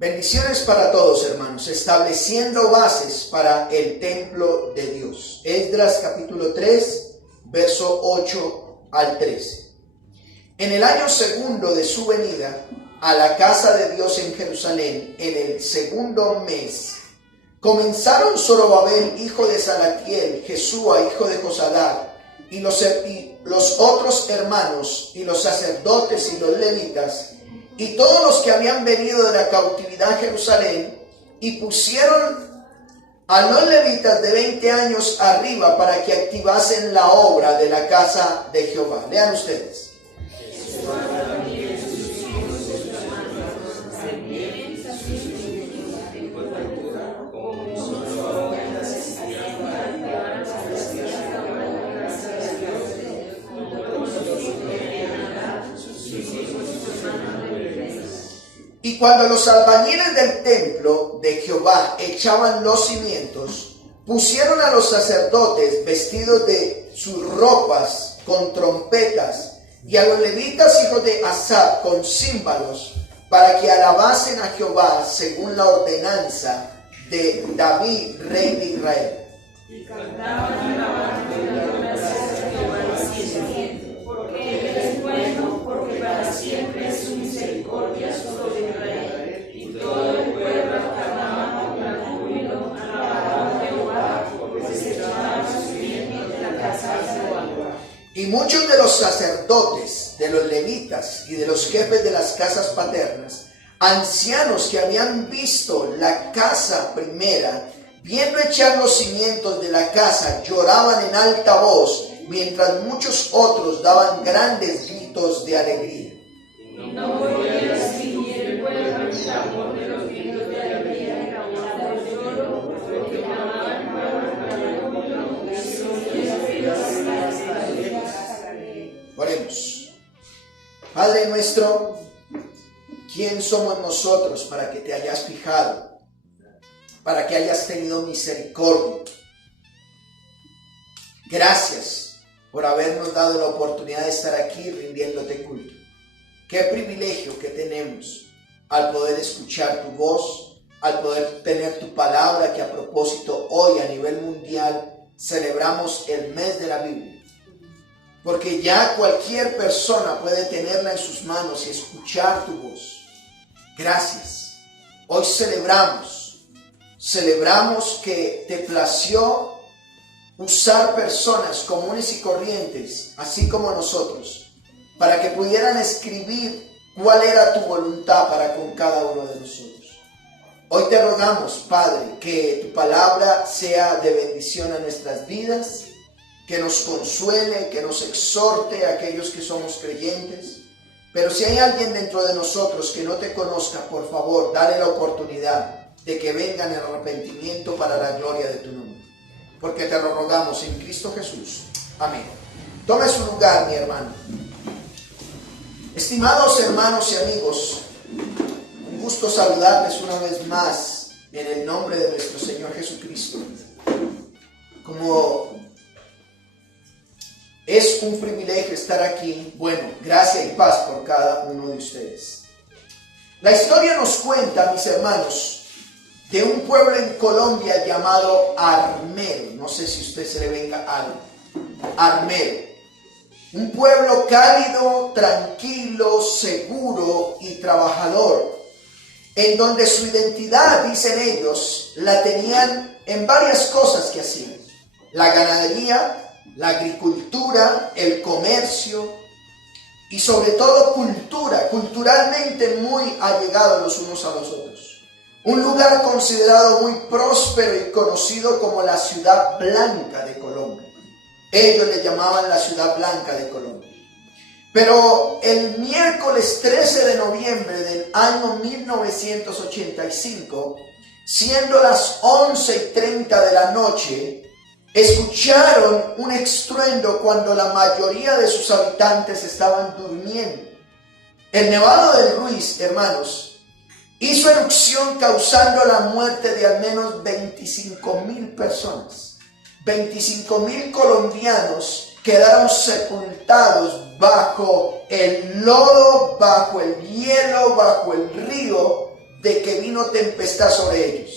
Bendiciones para todos, hermanos, estableciendo bases para el templo de Dios. Esdras capítulo 3, verso 8 al 13. En el año segundo de su venida a la casa de Dios en Jerusalén, en el segundo mes, comenzaron Zorobabel, hijo de Salatiel, Jesúa, hijo de Josadac, y los otros hermanos, y los sacerdotes y los levitas, y todos los que habían venido de la cautividad a Jerusalén, y pusieron a los levitas de 20 años arriba para que activasen la obra de la casa de Jehová. Lean ustedes. Y cuando los albañiles del templo de Jehová echaban los cimientos, pusieron a los sacerdotes vestidos de sus ropas con trompetas, y a los levitas hijos de Asaf con címbalos, para que alabasen a Jehová según la ordenanza de David, rey de Israel. Y cantaban alabando gracias a Jehová diciendo, porque Él es bueno, porque para siempre es su misericordia sobre Israel. Y todo el pueblo aclamaba con gran júbilo, alabando a Jehová, porque se echaba sus miembros de la casa de Jehová. Y muchos de los sacerdotes, de los levitas y de los jefes de las casas paternas, ancianos que habían visto la casa primera, viendo echar los cimientos de la casa, lloraban en alta voz, mientras muchos otros daban grandes gritos de alegría. Y no podía distinguir el pueblo el clamor de los gritos de alegría y la voz de lloro, porque clamaban con júbilo, y Oremos. Padre nuestro, ¿quién somos nosotros para que te hayas fijado, para que hayas tenido misericordia? Gracias por habernos dado la oportunidad de estar aquí rindiéndote culto. Qué privilegio que tenemos al poder escuchar tu voz, al poder tener tu palabra, que a propósito hoy a nivel mundial celebramos el mes de la Biblia. Porque ya cualquier persona puede tenerla en sus manos y escuchar tu voz. Gracias. Hoy celebramos que te plació usar personas comunes y corrientes, así como nosotros, para que pudieran escribir cuál era tu voluntad para con cada uno de nosotros. Hoy te rogamos, Padre, que tu palabra sea de bendición a nuestras vidas, que nos consuele, que nos exhorte a aquellos que somos creyentes. Pero si hay alguien dentro de nosotros que no te conozca, por favor, dale la oportunidad de que venga en arrepentimiento para la gloria de tu nombre. Porque te lo rogamos en Cristo Jesús. Amén. Tome su lugar, mi hermano. Estimados hermanos y amigos, un gusto saludarles una vez más en el nombre de nuestro Señor Jesucristo. Como es un privilegio estar aquí, bueno, gracia y paz por cada uno de ustedes. La historia nos cuenta, mis hermanos, de un pueblo en Colombia llamado Armero. No sé si usted se le venga algo. Armero. Un pueblo cálido, tranquilo, seguro y trabajador, en donde su identidad, dicen ellos, la tenían en varias cosas que hacían. La ganadería, la agricultura, el comercio y sobre todo culturalmente muy allegados los unos a los otros. Un lugar considerado muy próspero y conocido como la Ciudad Blanca de Colombia. Ellos le llamaban la Ciudad Blanca de Colombia. Pero el miércoles 13 de noviembre del año 1985, siendo las 11:30 de la noche, escucharon un estruendo cuando la mayoría de sus habitantes estaban durmiendo. El Nevado del Ruiz, hermanos, hizo erupción causando la muerte de al menos 25,000 personas. 25,000 colombianos quedaron sepultados bajo el lodo, bajo el hielo, bajo el río, de que vino tempestad sobre ellos.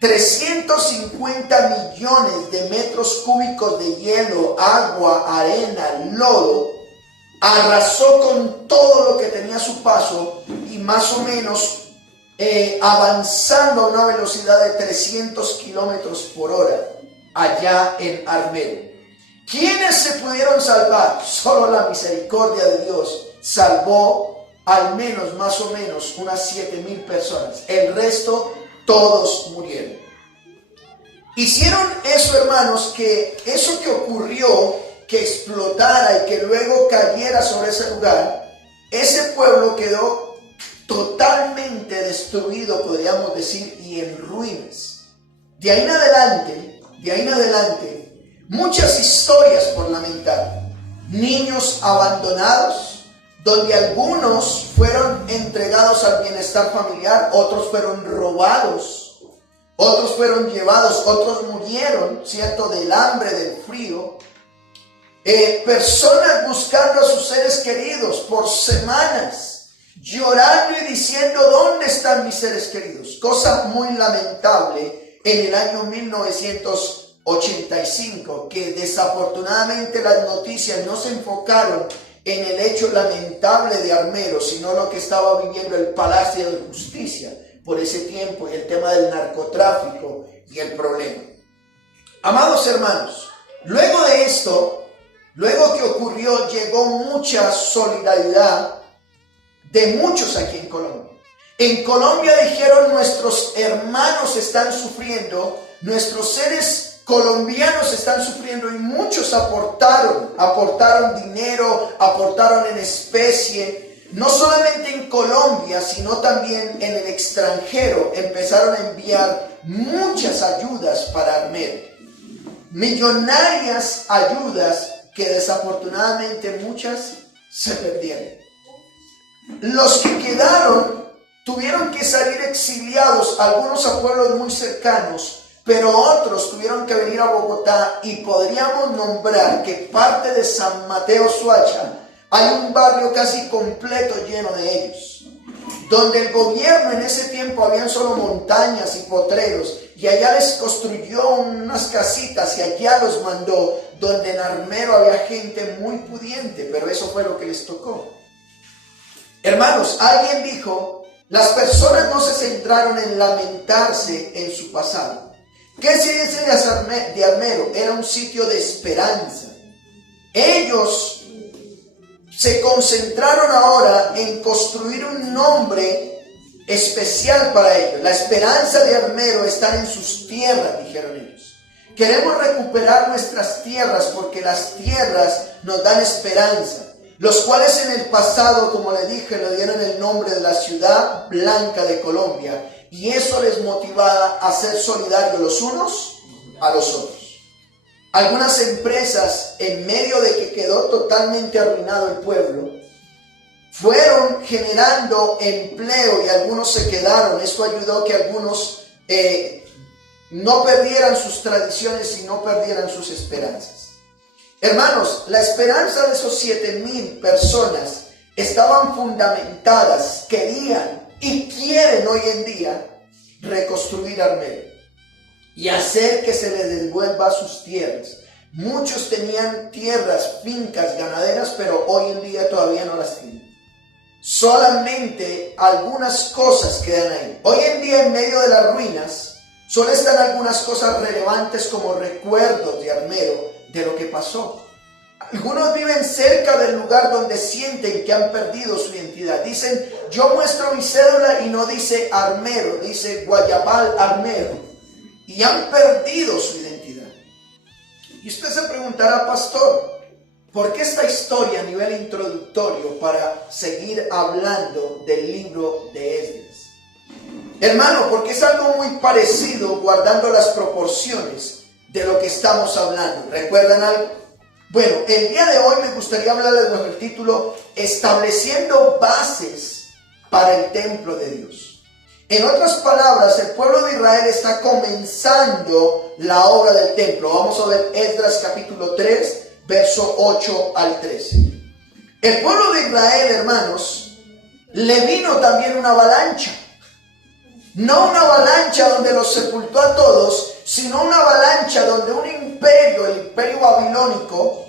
350 millones de metros cúbicos de hielo, agua, arena, lodo, arrasó con todo lo que tenía a su paso y más o menos avanzando a una velocidad de 300 kilómetros por hora allá en Armero. ¿Quiénes se pudieron salvar? Solo la misericordia de Dios salvó al menos, más o menos, unas 7,000 personas. El resto, todos murieron. Hicieron eso, hermanos, que eso que ocurrió, que explotara y que luego cayera sobre ese lugar, ese pueblo quedó totalmente destruido, podríamos decir, y en ruinas. De ahí en adelante, muchas historias por lamentar. Niños abandonados, donde algunos fueron entregados al bienestar familiar, otros fueron robados, otros fueron llevados, otros murieron, ¿cierto?, del hambre, del frío. Personas buscando a sus seres queridos por semanas, llorando y diciendo, ¿dónde están mis seres queridos? Cosa muy lamentable en el año 1985, que desafortunadamente las noticias no se enfocaron en el hecho lamentable de Armero, sino lo que estaba viviendo el Palacio de Justicia por ese tiempo y el tema del narcotráfico y el problema. Amados hermanos, luego de esto, luego que ocurrió, llegó mucha solidaridad de muchos aquí en Colombia. En Colombia dijeron, nuestros hermanos están sufriendo, nuestros seres colombianos están sufriendo, y muchos aportaron dinero, aportaron en especie, no solamente en Colombia, sino también en el extranjero. Empezaron a enviar muchas ayudas para Armero, millonarias ayudas que desafortunadamente muchas se perdieron. Los que quedaron tuvieron que salir exiliados, algunos a pueblos muy cercanos, pero otros tuvieron que venir a Bogotá, y podríamos nombrar que parte de San Mateo Soacha hay un barrio casi completo lleno de ellos, donde el gobierno en ese tiempo habían solo montañas y potreros, y allá les construyó unas casitas y allá los mandó, donde en Armero había gente muy pudiente, pero eso fue lo que les tocó. Hermanos, alguien dijo, las personas no se centraron en lamentarse en su pasado. ¿Qué se dice de Armero? Era un sitio de esperanza. Ellos se concentraron ahora en construir un nombre especial para ellos. La esperanza de Armero está en sus tierras, dijeron ellos. Queremos recuperar nuestras tierras porque las tierras nos dan esperanza. Los cuales en el pasado, como le dije, le dieron el nombre de la ciudad blanca de Colombia, y eso les motivaba a ser solidarios los unos a los otros. Algunas empresas, en medio de que quedó totalmente arruinado el pueblo, fueron generando empleo y algunos se quedaron. Esto ayudó a que algunos no perdieran sus tradiciones y no perdieran sus esperanzas. Hermanos, la esperanza de esos 7,000 personas estaban fundamentadas, querían y quieren hoy en día reconstruir Armero y hacer que se les devuelva sus tierras. Muchos tenían tierras, fincas, ganaderas, pero hoy en día todavía no las tienen. Solamente algunas cosas quedan ahí. Hoy en día, en medio de las ruinas, solo están algunas cosas relevantes como recuerdos de Armero, de lo que pasó. Algunos viven cerca del lugar donde sienten que han perdido su identidad. Dicen, yo muestro mi cédula y no dice Armero, dice Guayabal Armero. Y han perdido su identidad. Y usted se preguntará, pastor, ¿por qué esta historia a nivel introductorio para seguir hablando del libro de Esdras? Hermano, porque es algo muy parecido, guardando las proporciones de lo que estamos hablando. ¿Recuerdan algo? Bueno, el día de hoy me gustaría hablarles bajo el título Estableciendo bases para el templo de Dios. En otras palabras, el pueblo de Israel está comenzando la obra del templo. Vamos a ver Esdras capítulo 3, verso 8 al 13. El pueblo de Israel, hermanos, le vino también una avalancha. No una avalancha donde los sepultó a todos, sino una avalancha donde un imperio, el imperio babilónico,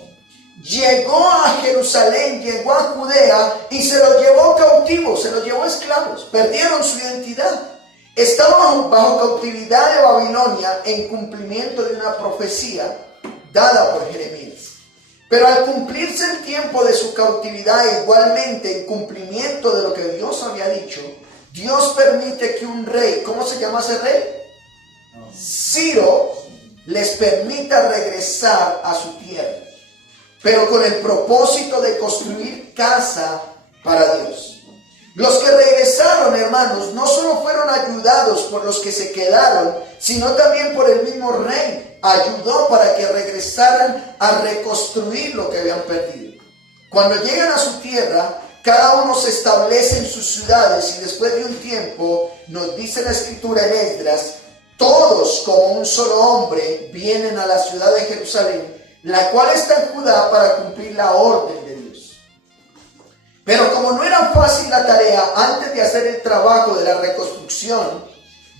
llegó a Jerusalén, llegó a Judea y se los llevó cautivos, se los llevó esclavos. Perdieron su identidad. Estaban bajo cautividad de Babilonia en cumplimiento de una profecía dada por Jeremías. Pero al cumplirse el tiempo de su cautividad, igualmente en cumplimiento de lo que Dios había dicho, Dios permite que un rey, ¿cómo se llama ese rey? Ciro, les permita regresar a su tierra, pero con el propósito de construir casa para Dios. Los que regresaron, hermanos, no solo fueron ayudados por los que se quedaron, sino también por el mismo rey. Ayudó para que regresaran a reconstruir lo que habían perdido. Cuando llegan a su tierra, cada uno se establece en sus ciudades y después de un tiempo, nos dice la escritura en Esdras, todos como un solo hombre vienen a la ciudad de Jerusalén, la cual está en Judá, para cumplir la orden de Dios. Pero como no era fácil la tarea, antes de hacer el trabajo de la reconstrucción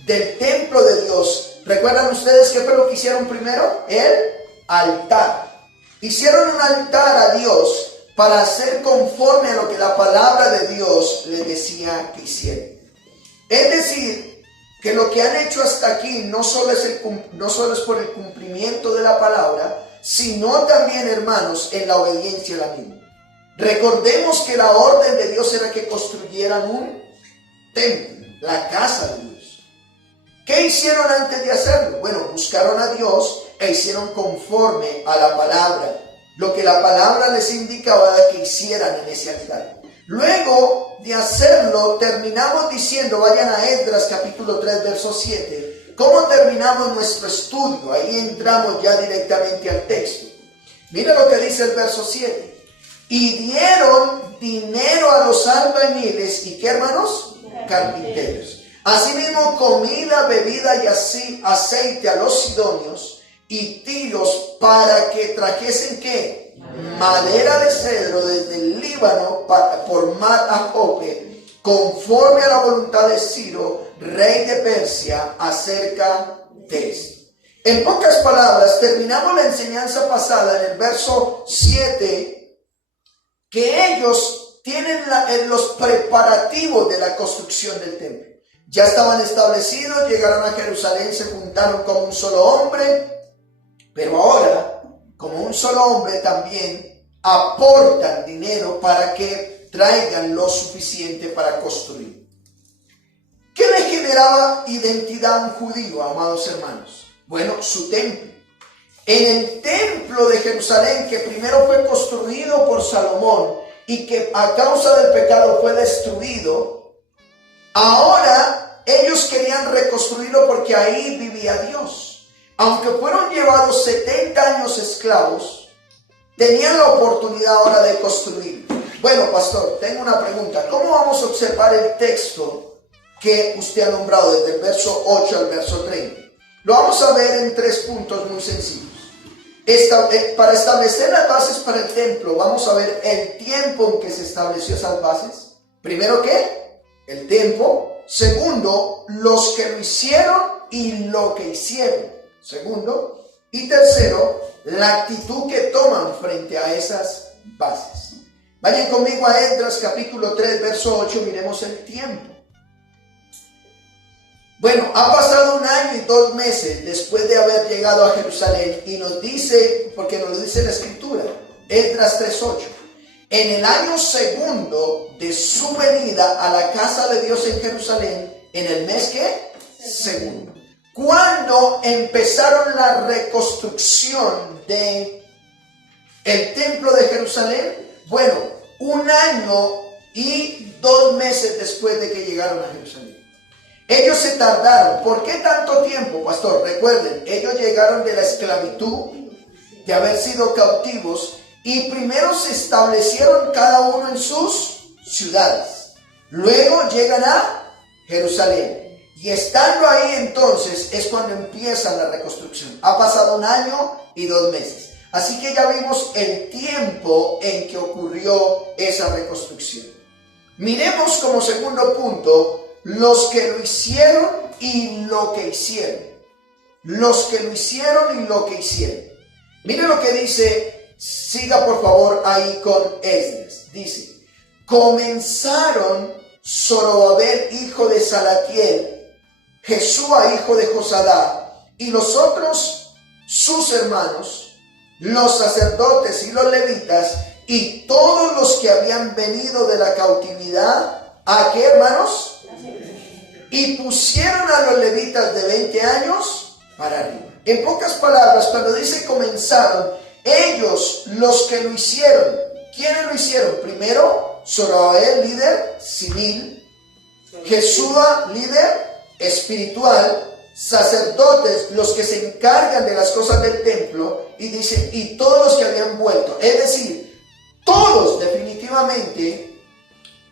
del templo de Dios, ¿recuerdan ustedes qué fue lo que hicieron primero? El altar. Hicieron un altar a Dios para hacer conforme a lo que la palabra de Dios les decía que hicieran. Es decir, que lo que han hecho hasta aquí no solo es por el cumplimiento de la palabra, sino también, hermanos, en la obediencia a la misma. Recordemos que la orden de Dios era que construyeran un templo, la casa de Dios. ¿Qué hicieron antes de hacerlo? Bueno, buscaron a Dios e hicieron conforme a la palabra, lo que la palabra les indicaba de que hicieran en ese altar. Luego de hacerlo, terminamos diciendo, vayan a Esdras capítulo 3, verso 7, ¿cómo terminamos nuestro estudio? Ahí entramos ya directamente al texto. Mira lo que dice el verso 7. Y dieron dinero a los albañiles, ¿y qué, hermanos? Carpinteros. Asimismo, comida, bebida y así aceite a los sidonios y tiros para que trajesen, ¿qué? Madera de cedro desde el Líbano por mar a Jope, conforme a la voluntad de Ciro, rey de Persia, acerca de esto. En pocas palabras, terminamos la enseñanza pasada en el verso 7, que ellos tienen los preparativos de la construcción del templo. Ya estaban establecidos, llegaron a Jerusalén, se juntaron como un solo hombre, pero ahora, como un solo hombre, también aportan dinero para que traigan lo suficiente para construir. ¿Qué le generaba identidad a un judío, amados hermanos? Bueno, su templo. En el templo de Jerusalén, que primero fue construido por Salomón y que a causa del pecado fue destruido, ahora ellos querían reconstruirlo porque ahí vivía Dios. Aunque fueron llevados 70 años esclavos, tenían la oportunidad ahora de construir. Bueno, pastor, tengo una pregunta. ¿Cómo vamos a observar el texto que usted ha nombrado desde el verso 8 al verso 30? Lo vamos a ver en 3 puntos muy sencillos. Para establecer las bases para el templo, vamos a ver el tiempo en que se estableció esas bases. Primero, ¿qué? El tiempo. Segundo, los que lo hicieron y lo que hicieron. Segundo. Y tercero, la actitud que toman frente a esas bases. Vayan conmigo a Esdras capítulo 3, verso 8, miremos el tiempo. Bueno, ha pasado 1 año y 2 meses después de haber llegado a Jerusalén y nos dice, porque nos lo dice la escritura, Esdras 3:8, en el año segundo de su venida a la casa de Dios en Jerusalén, en el mes ¿qué? Segundo. Cuando empezaron la reconstrucción de el templo de Jerusalén, bueno, 1 año y 2 meses después de que llegaron a Jerusalén. Ellos se tardaron. ¿Por qué tanto tiempo, pastor? Recuerden, ellos llegaron de la esclavitud, de haber sido cautivos, y primero se establecieron cada uno en sus ciudades. Luego llegan a Jerusalén. Y estando ahí entonces es cuando empieza la reconstrucción. Ha pasado 1 año y 2 meses. Así que ya vimos el tiempo en que ocurrió esa reconstrucción. Miremos como segundo punto los que lo hicieron y lo que hicieron. Los que lo hicieron y lo que hicieron. Mire lo que dice, siga por favor ahí con Esdras. Dice, comenzaron Zorobabel, hijo de Salatiel, Jesúa, hijo de Josadá, y los otros, sus hermanos, los sacerdotes y los levitas, y todos los que habían venido de la cautividad, ¿a qué, hermanos? Y pusieron a los levitas de 20 años para arriba. En pocas palabras, cuando dice comenzaron, ellos, los que lo hicieron, ¿quiénes lo hicieron? Primero, Zorobabel, líder civil, Jesúa, líder espiritual, sacerdotes, los que se encargan de las cosas del templo, y dice, y todos los que habían vuelto. Es decir, todos definitivamente,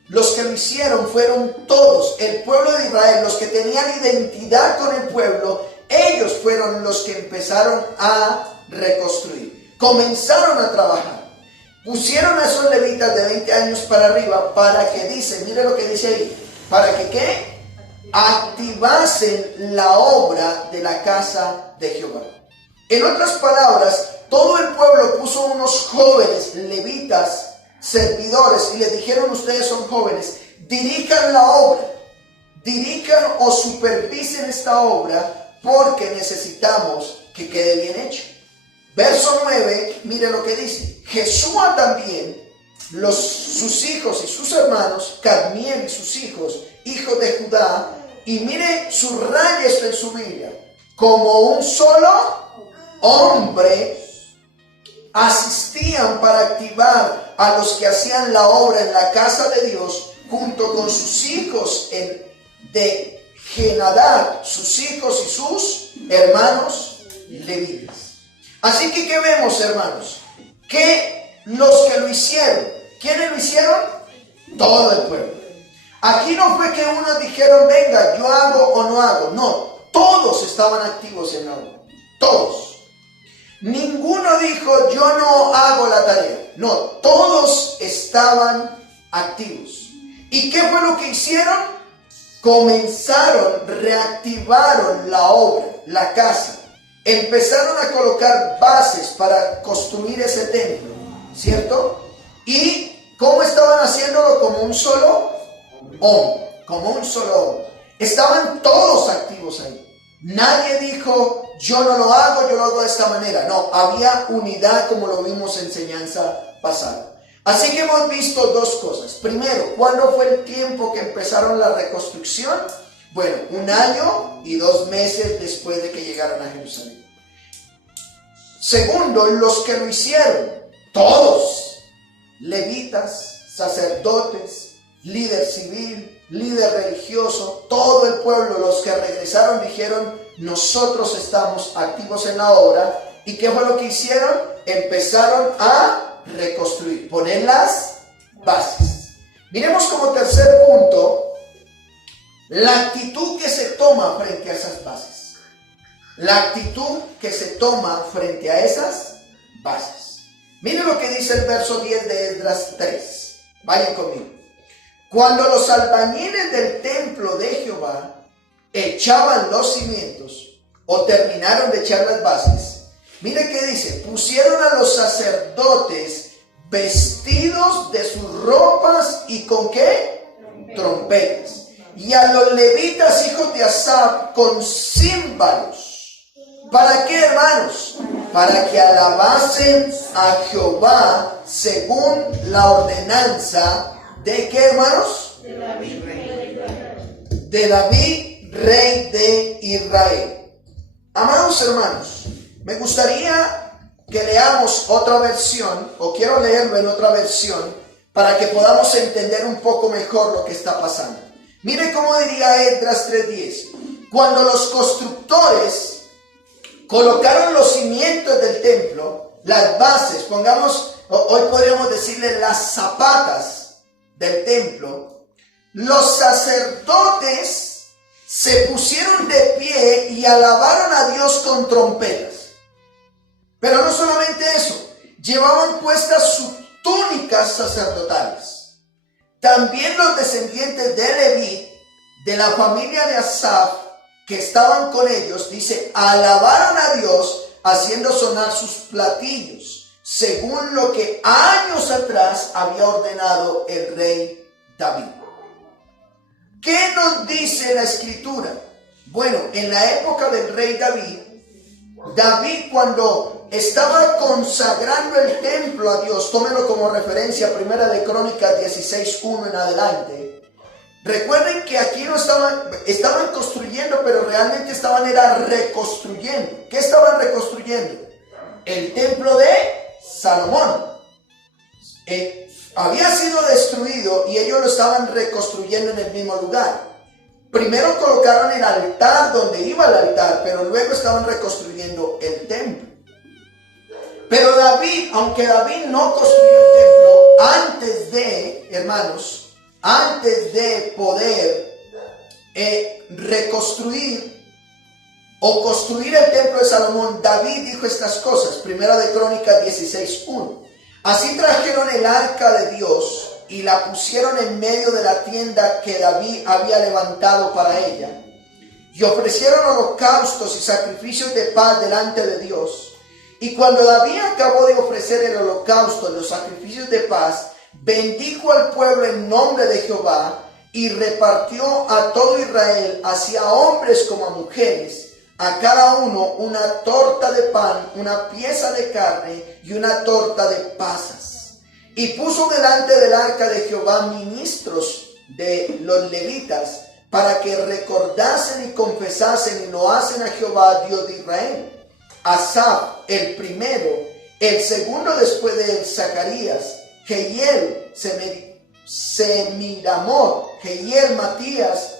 los que lo hicieron fueron todos, el pueblo de Israel, los que tenían identidad con el pueblo, ellos fueron los que empezaron a reconstruir, comenzaron a trabajar, pusieron a esos levitas de 20 años para arriba, para que dice, mire lo que dice ahí, para que ¿qué? Activasen la obra de la casa de Jehová. En otras palabras, todo el pueblo puso unos jóvenes levitas, servidores, y les dijeron, ustedes son jóvenes, dirijan la obra, dirijan o supervisen esta obra, porque necesitamos que quede bien hecho. Verso 9, mire lo que dice, Jesúa también, sus hijos y sus hermanos, Cadmiel y sus hijos, hijos de Judá, y mire, subraya esto en su Biblia, como un solo hombre, asistían para activar a los que hacían la obra en la casa de Dios, junto con sus hijos de Genadar, sus hijos y sus hermanos levitas. Así que, ¿qué vemos, hermanos? Que los que lo hicieron, ¿quiénes lo hicieron? Todo el pueblo. Aquí no fue que unos dijeron, venga, yo hago o no hago. No, todos estaban activos en la obra. Todos. Ninguno dijo, yo no hago la tarea. No, todos estaban activos. ¿Y qué fue lo que hicieron? Comenzaron, reactivaron la obra, la casa. Empezaron a colocar bases para construir ese templo, ¿cierto? ¿Y cómo estaban haciéndolo? Como un solo hombre, como un solo hombre. Estaban todos activos ahí. Nadie dijo, yo no lo hago, yo lo hago de esta manera. No, había unidad, como lo vimos en enseñanza pasada. Así que hemos visto dos cosas. Primero, ¿cuándo fue el tiempo que empezaron la reconstrucción? Bueno, 1 año y 2 meses después de que llegaron a Jerusalén. Segundo, los que lo hicieron, todos, levitas, sacerdotes, líder civil, líder religioso, todo el pueblo, los que regresaron dijeron, nosotros estamos activos en la obra. ¿Y qué fue lo que hicieron? Empezaron a reconstruir, poner las bases. Miremos como tercer punto, la actitud que se toma frente a esas bases. La actitud que se toma frente a esas bases. Miren lo que dice el verso 10 de Esdras 3. Vayan conmigo. Cuando los albañiles del templo de Jehová echaban los cimientos o terminaron de echar las bases, mire qué dice, pusieron a los sacerdotes vestidos de sus ropas y ¿con qué? Trompetas. Y a los levitas, hijos de Asaf, con címbalos. ¿Para qué, hermanos? Para que alabasen a Jehová según la ordenanza de ¿qué, hermanos? De David, rey de Israel. De David, rey de Israel. Amados hermanos, me gustaría que leamos otra versión, o quiero leerlo en otra versión, para que podamos entender un poco mejor lo que está pasando. Mire cómo diría Esdras 3:10. Cuando los constructores colocaron los cimientos del templo, las bases, pongamos, hoy podríamos decirle las zapatas del templo, los sacerdotes se pusieron de pie y alabaron a Dios con trompetas. Pero no solamente eso, llevaban puestas sus túnicas sacerdotales. También los descendientes de Leví de la familia de Asaf que estaban con ellos, dice, alabaron a Dios haciendo sonar sus platillos, según lo que años atrás había ordenado el rey David. ¿Qué nos dice la escritura? Bueno, en la época del rey David cuando estaba consagrando el templo a Dios, tómenlo como referencia, Primera de Crónicas 16:1 en adelante. Recuerden que aquí no estaban construyendo, pero realmente era reconstruyendo. ¿Qué estaban reconstruyendo? El templo de Salomón. Había sido destruido y ellos lo estaban reconstruyendo en el mismo lugar. Primero colocaron el altar donde iba el altar, pero luego estaban reconstruyendo el templo. Pero David, aunque David no construyó el templo, antes de poder reconstruir o construir el templo de Salomón, David dijo estas cosas, Primera de Crónicas 16:1. Así trajeron el arca de Dios y la pusieron en medio de la tienda que David había levantado para ella. Y ofrecieron holocaustos y sacrificios de paz delante de Dios. Y cuando David acabó de ofrecer el holocausto y los sacrificios de paz, bendijo al pueblo en nombre de Jehová y repartió a todo Israel, así a hombres como a mujeres, a cada uno una torta de pan, una pieza de carne y una torta de pasas. Y puso delante del arca de Jehová ministros de los levitas para que recordasen y confesasen y lo hacen a Jehová, Dios de Israel. Asaf, el primero, el segundo después de él, Zacarías, Jehiel, Semiramot, Jehiel, Matías,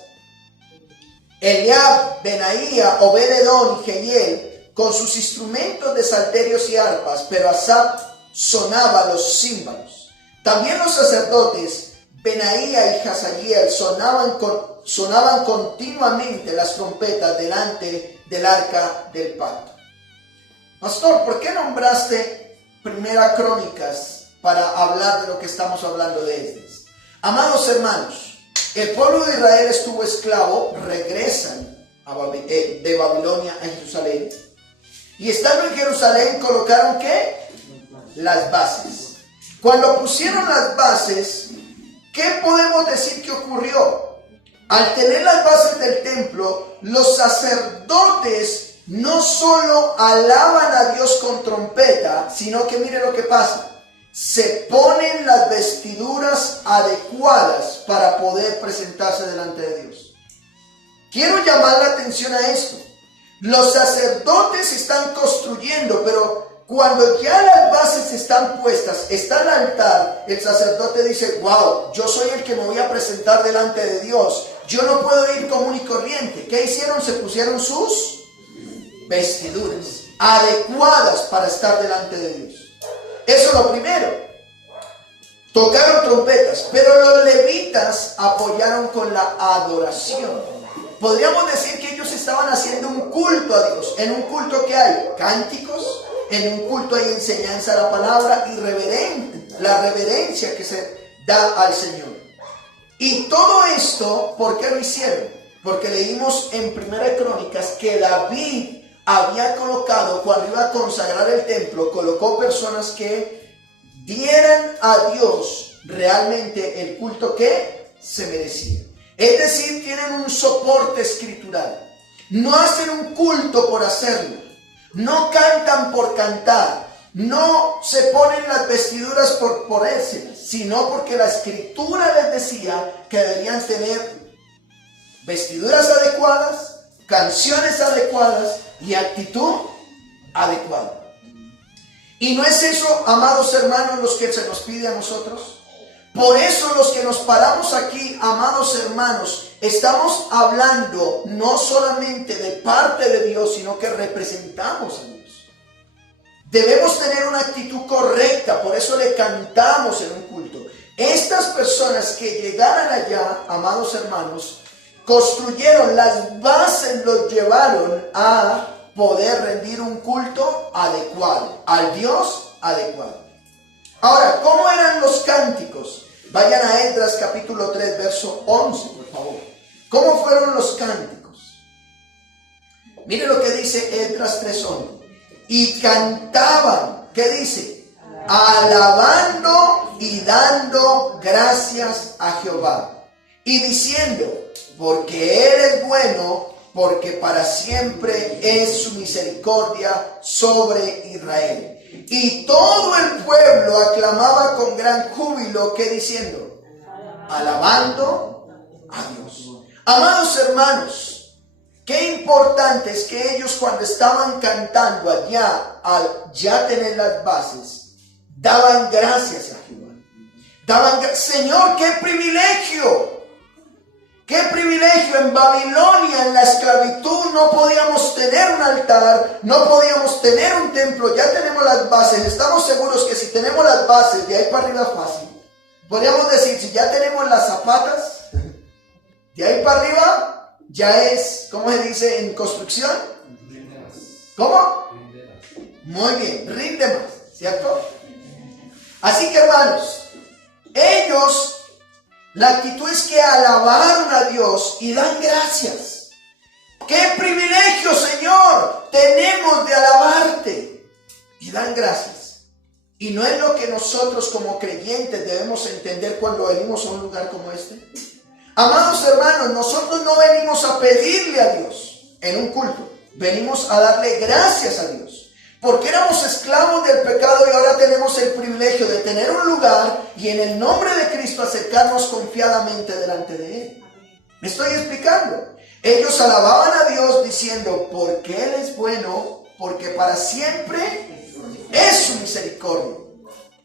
Eliab, Benaía, Obed-edom y Jehiel, con sus instrumentos de salterios y arpas, pero Asaf sonaba los címbalos. También los sacerdotes, Benaía y Hazael, sonaban continuamente las trompetas delante del arca del pacto. Pastor, ¿por qué nombraste Primera Crónicas para hablar de lo que estamos hablando de Esdras? Amados hermanos, el pueblo de Israel estuvo esclavo, regresan de Babilonia a Jerusalén. Y estando en Jerusalén colocaron ¿qué? Las bases. Cuando pusieron las bases, ¿qué podemos decir que ocurrió? Al tener las bases del templo, los sacerdotes no solo alaban a Dios con trompeta, sino que mire lo que pasa. Se ponen las vestiduras adecuadas para poder presentarse delante de Dios. Quiero llamar la atención a esto. Los sacerdotes están construyendo, pero cuando ya las bases están puestas, está el altar, el sacerdote dice, wow, yo soy el que me voy a presentar delante de Dios. Yo no puedo ir común y corriente. ¿Qué hicieron? Se pusieron sus vestiduras adecuadas para estar delante de Dios. Eso es lo primero. Tocaron trompetas, pero los levitas apoyaron con la adoración. Podríamos decir que ellos estaban haciendo un culto a Dios. En un culto que hay cánticos, en un culto hay enseñanza de la palabra y la reverencia que se da al Señor. Y todo esto, ¿por qué lo hicieron? Porque leímos en Primera Crónicas que David había colocado, cuando iba a consagrar el templo, colocó personas que dieran a Dios realmente el culto que se merecía. Es decir, tienen un soporte escritural. No hacen un culto por hacerlo. No cantan por cantar. No se ponen las vestiduras por ponérselas, sino porque la escritura les decía que deberían tener vestiduras adecuadas, canciones adecuadas y actitud adecuada. Y no es eso, amados hermanos, los que se nos pide a nosotros. Por eso los que nos paramos aquí, amados hermanos, estamos hablando no solamente de parte de Dios, sino que representamos a Dios. Debemos tener una actitud correcta, por eso le cantamos en un culto. Estas personas que llegaran allá, amados hermanos, construyeron las bases, los llevaron a poder rendir un culto adecuado, al Dios adecuado. Ahora, ¿cómo eran los cánticos? Vayan a Esdras capítulo 3, verso 11, por favor. ¿Cómo fueron los cánticos? Mire lo que dice Esdras 3:1. Y cantaban, ¿qué dice? Alabando y dando gracias a Jehová. Y diciendo, porque Él es bueno, porque para siempre es su misericordia sobre Israel. Y todo el pueblo aclamaba con gran júbilo, ¿qué diciendo? Alabando a Dios. Amados hermanos, qué importante es que ellos cuando estaban cantando allá, al ya tener las bases, daban gracias a Jehová. Señor, qué privilegio. ¡Qué privilegio! En Babilonia, en la esclavitud, no podíamos tener un altar, no podíamos tener un templo. Ya tenemos las bases. Estamos seguros que si tenemos las bases, de ahí para arriba es fácil. Podríamos decir, si ya tenemos las zapatas, de ahí para arriba, ya es, ¿cómo se dice en construcción? ¿Cómo? Muy bien, rinde más, ¿cierto? Así que hermanos, ellos... la actitud es que alabaron a Dios y dan gracias. ¡Qué privilegio, Señor! Tenemos de alabarte. Y dan gracias. Y no es lo que nosotros como creyentes debemos entender cuando venimos a un lugar como este. Amados hermanos, nosotros no venimos a pedirle a Dios en un culto. Venimos a darle gracias a Dios. Porque éramos esclavos del pecado y ahora tenemos el privilegio de tener un lugar y en el nombre de Cristo acercarnos confiadamente delante de Él. ¿Me estoy explicando? Ellos alababan a Dios diciendo, porque Él es bueno, porque para siempre es su misericordia.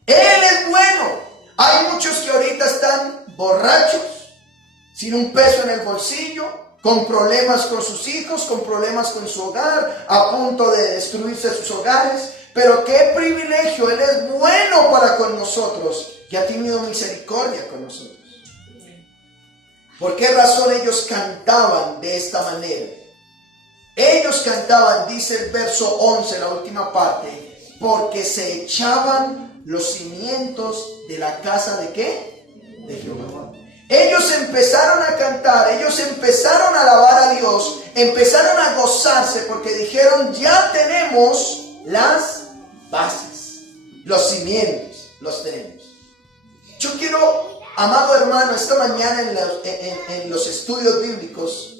Él es bueno. Hay muchos que ahorita están borrachos, sin un peso en el bolsillo, con problemas con sus hijos, con problemas con su hogar, a punto de destruirse sus hogares. Pero qué privilegio, Él es bueno para con nosotros y ha tenido misericordia con nosotros. ¿Por qué razón ellos cantaban de esta manera? Ellos cantaban, dice el verso 11, la última parte, porque se echaban los cimientos de la casa ¿de qué? De Jehová. Ellos empezaron a cantar, ellos empezaron a alabar a Dios, empezaron a gozarse porque dijeron, ya tenemos las bases, los cimientos, los tenemos. Yo quiero, amado hermano, esta mañana en los estudios bíblicos,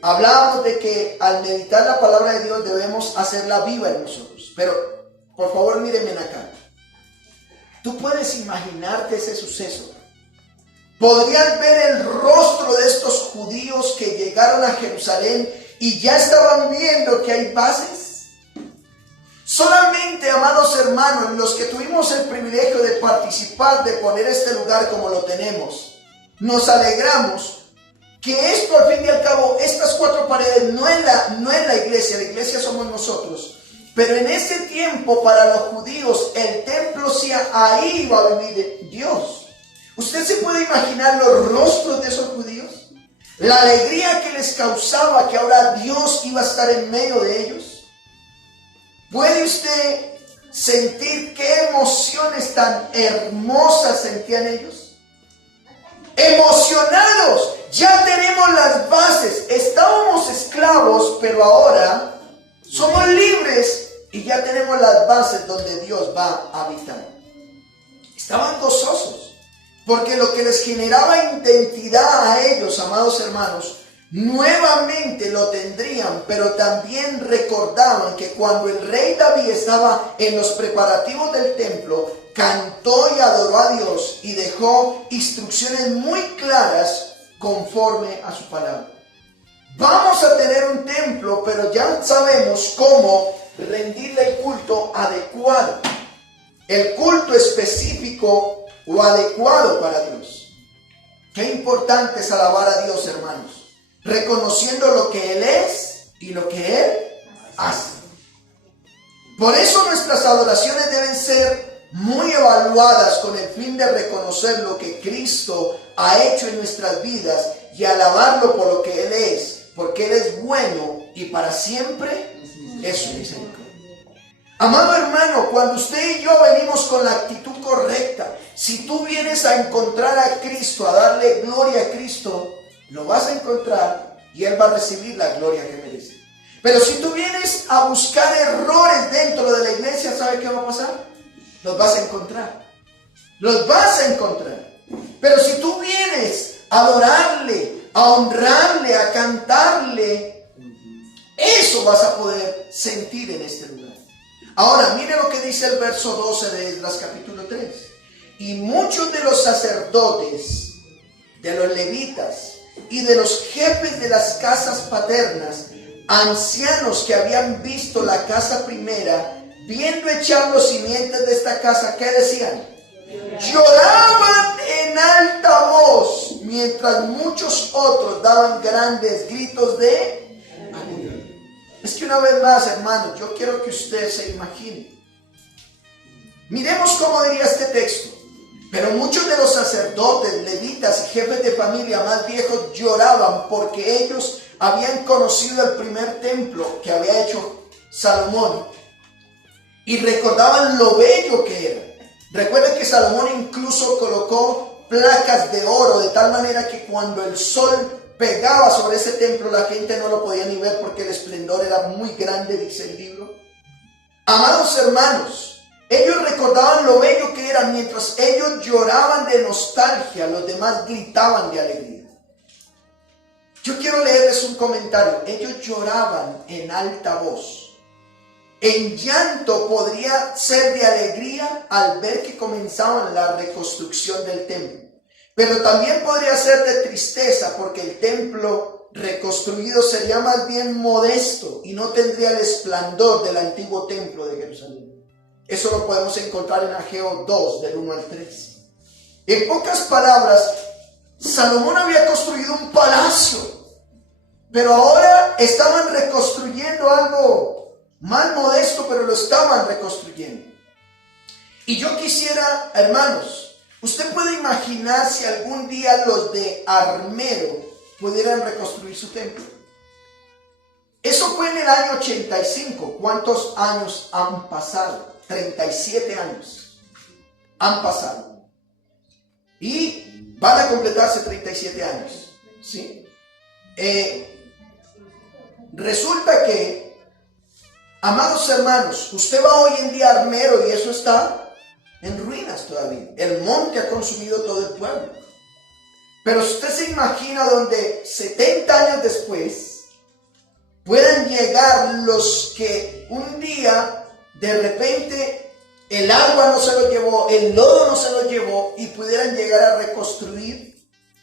hablábamos de que al meditar la palabra de Dios debemos hacerla viva en nosotros. Pero, por favor, mírenme acá. Tú puedes imaginarte ese suceso. Podrías ver el rostro de estos judíos que llegaron a Jerusalén y ya estaban viendo que hay bases. Solamente, amados hermanos, los que tuvimos el privilegio de participar, de poner este lugar como lo tenemos, nos alegramos que esto al fin y al cabo, estas cuatro paredes no es la iglesia somos nosotros. Pero en ese tiempo para los judíos el templo ahí iba a vivir Dios. ¿Usted se puede imaginar los rostros de esos judíos? La alegría que les causaba que ahora Dios iba a estar en medio de ellos. ¿Puede usted sentir qué emociones tan hermosas sentían ellos? Emocionados, ya tenemos las bases. Estábamos esclavos, pero ahora somos libres y ya tenemos las bases donde Dios va a habitar. Estaban gozosos. Porque lo que les generaba identidad a ellos, amados hermanos, nuevamente lo tendrían, pero también recordaban que cuando el rey David estaba en los preparativos del templo, cantó y adoró a Dios y dejó instrucciones muy claras conforme a su palabra. Vamos a tener un templo, pero ya sabemos cómo rendirle el culto adecuado, el culto específico o adecuado para Dios. Qué importante es alabar a Dios, hermanos, reconociendo lo que Él es y lo que Él hace. Por eso nuestras adoraciones deben ser muy evaluadas con el fin de reconocer lo que Cristo ha hecho en nuestras vidas y alabarlo por lo que Él es, porque Él es bueno y para siempre es su misericordia. Amado hermano, cuando usted y yo venimos con la actitud correcta, si tú vienes a encontrar a Cristo, a darle gloria a Cristo, lo vas a encontrar y Él va a recibir la gloria que merece. Pero si tú vienes a buscar errores dentro de la iglesia, ¿sabe qué va a pasar? Los vas a encontrar. Los vas a encontrar. Pero si tú vienes a adorarle, a honrarle, a cantarle, eso vas a poder sentir en este lugar. Ahora, mire lo que dice el verso 12 de Esdras capítulo 3. Y muchos de los sacerdotes, de los levitas y de los jefes de las casas paternas, ancianos que habían visto la casa primera, viendo echar los cimientos de esta casa, ¿qué decían? Lloraban en alta voz, mientras muchos otros daban grandes gritos de alegría. Es que una vez más, hermanos, yo quiero que usted se imagine. Miremos cómo diría este texto. Pero muchos de los sacerdotes, levitas y jefes de familia más viejos lloraban porque ellos habían conocido el primer templo que había hecho Salomón y recordaban lo bello que era. Recuerden que Salomón incluso colocó placas de oro de tal manera que cuando el sol pegaba sobre ese templo la gente no lo podía ni ver porque el esplendor era muy grande, dice el libro. Amados hermanos, ellos recordaban lo bello que era. Mientras ellos lloraban de nostalgia, los demás gritaban de alegría. Yo quiero leerles un comentario. Ellos lloraban en alta voz. En llanto podría ser de alegría al ver que comenzaban la reconstrucción del templo. Pero también podría ser de tristeza porque el templo reconstruido sería más bien modesto y no tendría el esplendor del antiguo templo de Jerusalén. Eso lo podemos encontrar en Ageo 2, del 1 al 3. En pocas palabras, Salomón había construido un palacio, pero ahora estaban reconstruyendo algo más modesto, pero lo estaban reconstruyendo. Y yo quisiera, hermanos, usted puede imaginar si algún día los de Armero pudieran reconstruir su templo. Eso fue en el año 85. ¿Cuántos años han pasado? 37 años han pasado. Y van a completarse 37 años. ¿Sí? Resulta que, amados hermanos, usted va hoy en día a Armero y eso está en ruinas todavía. El monte ha consumido todo el pueblo. Pero usted se imagina donde 70 años después puedan llegar los que un día de repente el agua no se lo llevó, el lodo no se lo llevó y pudieran llegar a reconstruir.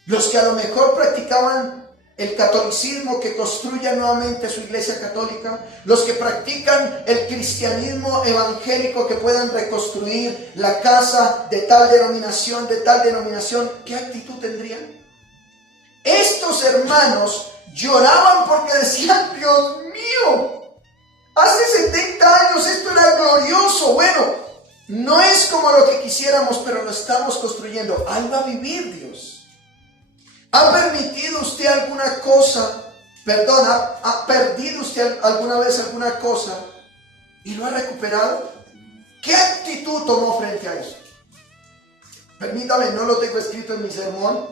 Los que a lo mejor practicaban el catolicismo, que construyan nuevamente su iglesia católica. Los que practican el cristianismo evangélico, que puedan reconstruir la casa de tal denominación, ¿qué actitud tendrían? Estos hermanos lloraban porque decían: Dios mío, hace 70 años esto era glorioso. Bueno, no es como lo que quisiéramos, pero lo estamos construyendo. Ahí va a vivir Dios. ¿Ha permitido usted alguna cosa? ¿Ha perdido usted alguna vez alguna cosa y lo ha recuperado? ¿Qué actitud tomó frente a eso? Permítame, no lo tengo escrito en mi sermón,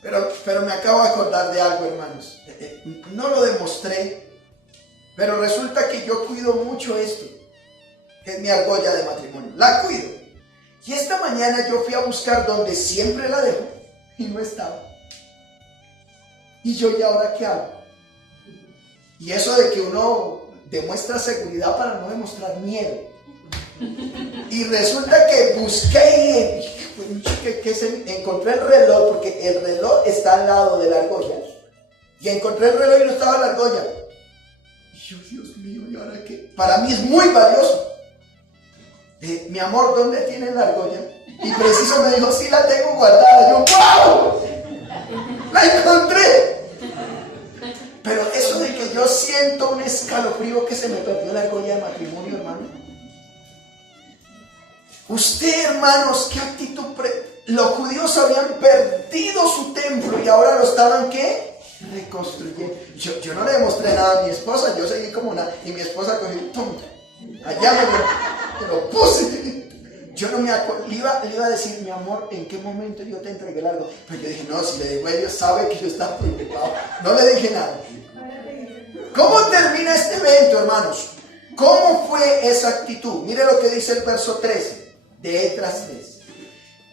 pero me acabo de acordar de algo, hermanos. No lo demostré, pero resulta que yo cuido mucho esto, que es mi argolla de matrimonio. La cuido. Y esta mañana yo fui a buscar donde siempre la dejo y no estaba. Y yo, ¿y ahora qué hago? Y eso de que uno demuestra seguridad para no demostrar miedo. Y resulta que busqué y encontré el reloj, porque el reloj está al lado de la argolla. Y encontré el reloj y no estaba la argolla. Y yo, Dios mío, ¿y ahora qué? Para mí es muy valioso. Mi amor, ¿dónde tienes la argolla? Y preciso me dijo: sí, la tengo guardada. Yo, ¡wow! ¡La encontré! Pero eso de que yo siento un escalofrío que se me perdió la argolla de matrimonio, hermano. Usted, hermanos, ¿qué actitud? Los judíos habían perdido su templo y ahora lo estaban, ¿qué? Reconstruyendo. Yo no le demostré nada a mi esposa, yo seguí como nada. Y mi esposa cogió, ¡tum! Allá me lo puse. Yo no me acuerdo, le iba a decir, mi amor, ¿en qué momento yo te entregué algo? Pero yo dije, no, si le digo a ellos, sabe que yo estaba preocupado. No le dije nada. ¿Cómo termina este evento, hermanos? ¿Cómo fue esa actitud? Mire lo que dice el verso 13 de Esdras 3.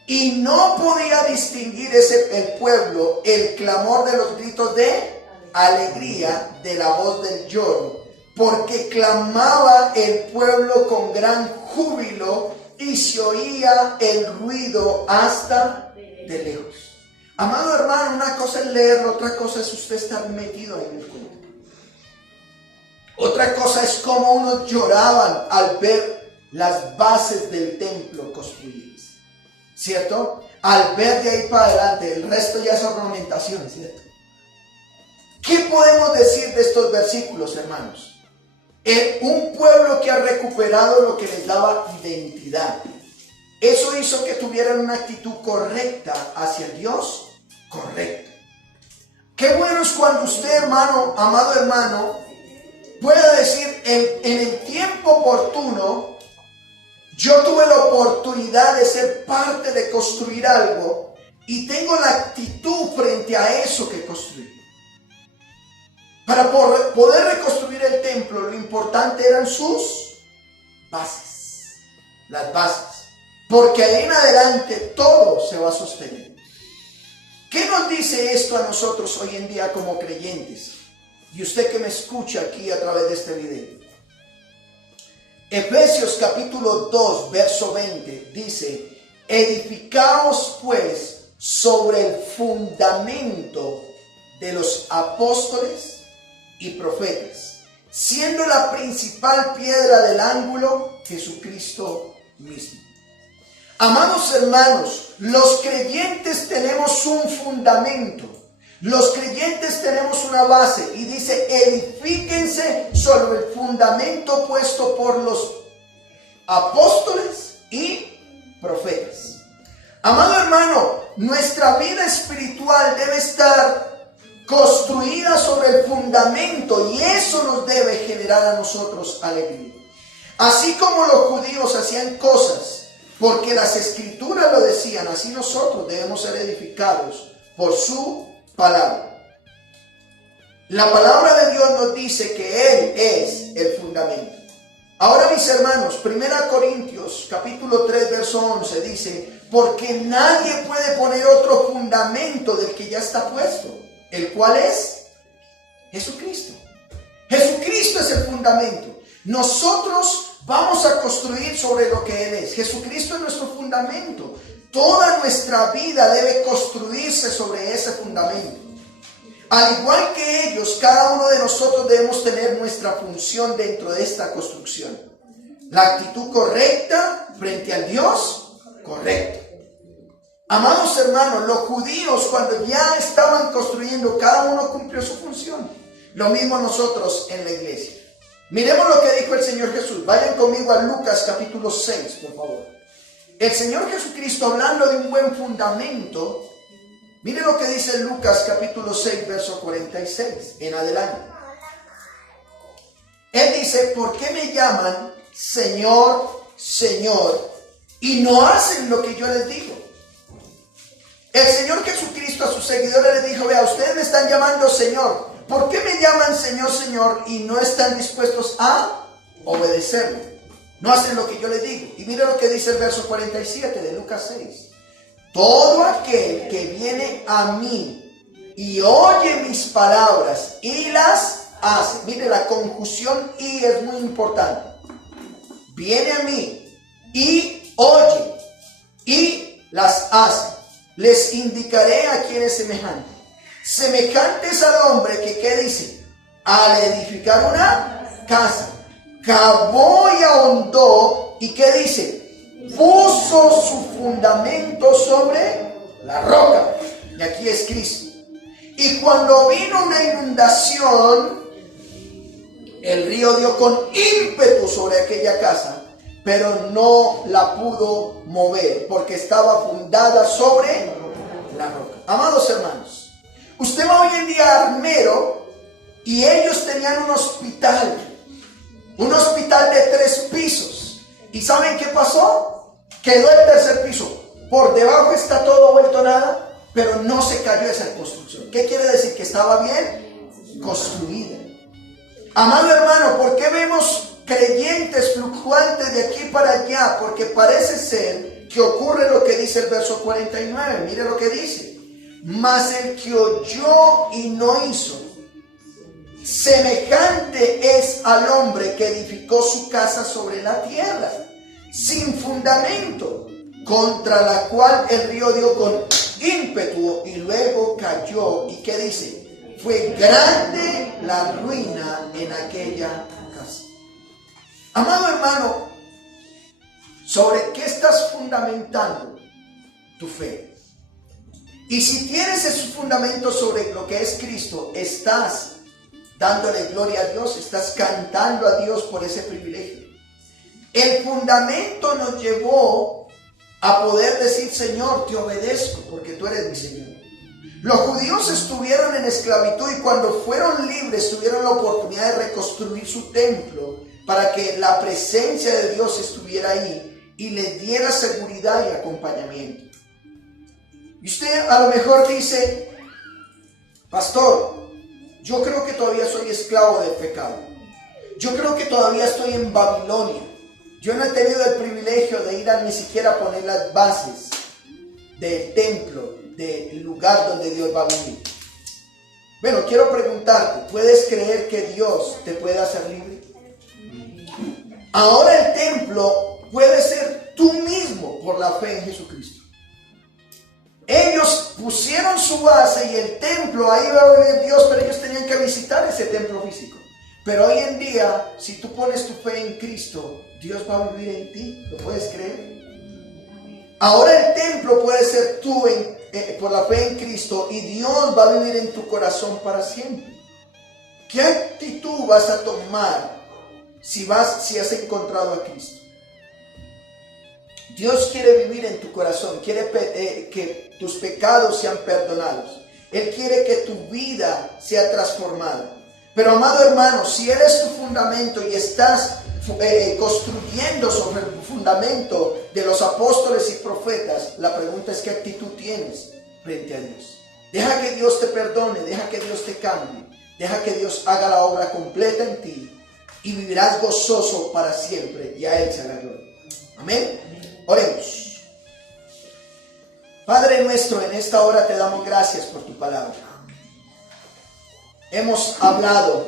Y no podía distinguir el pueblo el clamor de los gritos de alegría de la voz del lloro, porque clamaba el pueblo con gran júbilo y se oía el ruido hasta de lejos. Amado hermano, una cosa es leerlo, otra cosa es usted estar metido ahí en el cuento. Otra cosa es cómo unos lloraban al ver las bases del templo construidas, ¿cierto? Al ver de ahí para adelante, el resto ya es ornamentación, ¿cierto? ¿Qué podemos decir de estos versículos, hermanos? Un pueblo que ha recuperado lo que les daba identidad. Eso hizo que tuvieran una actitud correcta hacia Dios, correcta. Qué bueno es cuando usted, hermano, amado hermano, pueda decir en el tiempo oportuno, yo tuve la oportunidad de ser parte de construir algo y tengo la actitud frente a eso que construí. Para poder reconstruir el templo, lo importante eran sus bases, las bases, porque ahí en adelante todo se va a sostener. ¿Qué nos dice esto a nosotros hoy en día como creyentes? Y usted que me escucha aquí a través de este video. Efesios capítulo 2, verso 20 dice: edificaos pues sobre el fundamento de los apóstoles y profetas, siendo la principal piedra del ángulo Jesucristo mismo. Amados hermanos, los creyentes tenemos un fundamento, los creyentes tenemos una base, y dice: edifíquense sobre el fundamento puesto por los apóstoles y profetas. Amado hermano, nuestra vida espiritual debe estar construida sobre el fundamento, y eso nos debe generar a nosotros alegría. Así como los judíos hacían cosas porque las escrituras lo decían, así nosotros debemos ser edificados por su palabra. La palabra de Dios nos dice que Él es el fundamento. Ahora, mis hermanos, 1 Corintios capítulo 3 verso 11 dice: porque nadie puede poner otro fundamento del que ya está puesto, el cual es Jesucristo. Jesucristo es el fundamento. Nosotros vamos a construir sobre lo que Él es. Jesucristo es nuestro fundamento. Toda nuestra vida debe construirse sobre ese fundamento. Al igual que ellos, cada uno de nosotros debemos tener nuestra función dentro de esta construcción. La actitud correcta frente al Dios correcto. Amados hermanos, los judíos cuando ya estaban construyendo, cada uno cumplió su función. Lo mismo nosotros en la iglesia. Miremos lo que dijo el Señor Jesús. Vayan conmigo a Lucas capítulo 6, por favor. El Señor Jesucristo, hablando de un buen fundamento, mire lo que dice Lucas capítulo 6, verso 46 en adelante. Él dice: ¿por qué me llaman Señor, Señor, y no hacen lo que yo les digo? El Señor Jesucristo a sus seguidores les dijo: vea, ustedes me están llamando Señor. ¿Por qué me llaman Señor, Señor y no están dispuestos a obedecerme? No hacen lo que yo les digo. Y mira lo que dice el verso 47 de Lucas 6. Todo aquel que viene a mí y oye mis palabras y las hace. Mire, la conjunción y es muy importante. Viene a mí y oye y las hace. Les indicaré a quién es semejante. Semejantes al hombre que, ¿qué dice? Al edificar una casa, cavó y ahondó, ¿y qué dice? Puso su fundamento sobre la roca. Y aquí es Cristo. Y cuando vino una inundación, el río dio con ímpetu sobre aquella casa, pero no la pudo mover, porque estaba fundada sobre la roca. Amados hermanos, usted va hoy en día a Armero y ellos tenían un hospital de 3 pisos. ¿Y saben qué pasó? Que quedó el tercer piso. Por debajo está todo vuelto nada, pero no se cayó esa construcción. ¿Qué quiere decir? Que estaba bien construida. Amado hermano, ¿por qué vemos creyentes fluctuantes de aquí para allá? Porque parece ser que ocurre lo que dice el verso 49. Mire lo que dice. Mas el que oyó y no hizo, semejante es al hombre que edificó su casa sobre la tierra, sin fundamento, contra la cual el río dio con ímpetu y luego cayó. ¿Y qué dice? Fue grande la ruina en aquella casa. Amado hermano, ¿sobre qué estás fundamentando tu fe? Y si tienes esos fundamentos sobre lo que es Cristo, estás dándole gloria a Dios, estás cantando a Dios por ese privilegio. El fundamento nos llevó a poder decir: Señor, te obedezco porque tú eres mi Señor. Los judíos estuvieron en esclavitud y cuando fueron libres tuvieron la oportunidad de reconstruir su templo para que la presencia de Dios estuviera ahí y les diera seguridad y acompañamiento. Y usted a lo mejor dice: pastor, yo creo que todavía soy esclavo del pecado. Yo creo que todavía estoy en Babilonia. Yo no he tenido el privilegio de ir a ni siquiera poner las bases del templo, del lugar donde Dios va a vivir. Bueno, quiero preguntarte, ¿puedes creer que Dios te puede hacer libre? Ahora el templo puede ser tú mismo por la fe en Jesucristo. Ellos pusieron su base y el templo, ahí va a vivir Dios, pero ellos tenían que visitar ese templo físico. Pero hoy en día, si tú pones tu fe en Cristo, Dios va a vivir en ti. ¿Lo puedes creer? Ahora el templo puede ser tú por la fe en Cristo y Dios va a vivir en tu corazón para siempre. ¿Qué actitud vas a tomar si has encontrado a Cristo? Dios quiere vivir en tu corazón, quiere que tus pecados sean perdonados. Él quiere que tu vida sea transformada. Pero amado hermano, si Él es tu fundamento y estás construyendo sobre el fundamento de los apóstoles y profetas, la pregunta es: ¿qué actitud tienes frente a Dios? Deja que Dios te perdone, deja que Dios te cambie, deja que Dios haga la obra completa en ti y vivirás gozoso para siempre y a Él sea la gloria. Amén. Oremos. Padre nuestro, en esta hora te damos gracias por tu palabra. Hemos hablado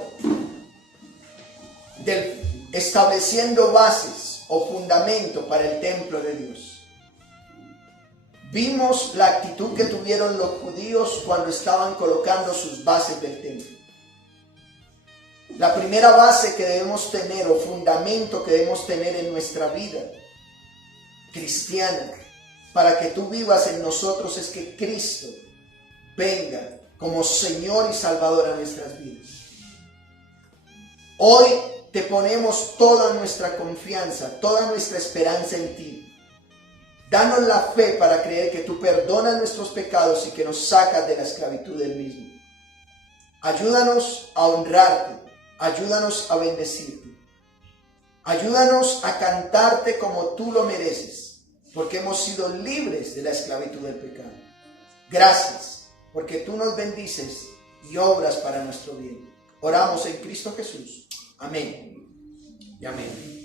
del estableciendo bases o fundamento para el templo de Dios. Vimos la actitud que tuvieron los judíos cuando estaban colocando sus bases del templo. La primera base que debemos tener o fundamento que debemos tener en nuestra vida cristiana para que tú vivas en nosotros es que Cristo venga como Señor y Salvador a nuestras vidas. Hoy te ponemos toda nuestra confianza, toda nuestra esperanza en ti. Danos la fe para creer que tú perdonas nuestros pecados y que nos sacas de la esclavitud del mismo. Ayúdanos a honrarte, ayúdanos a bendecirte. Ayúdanos a cantarte como tú lo mereces, porque hemos sido libres de la esclavitud del pecado. Gracias, porque tú nos bendices y obras para nuestro bien. Oramos en Cristo Jesús. Amén y amén.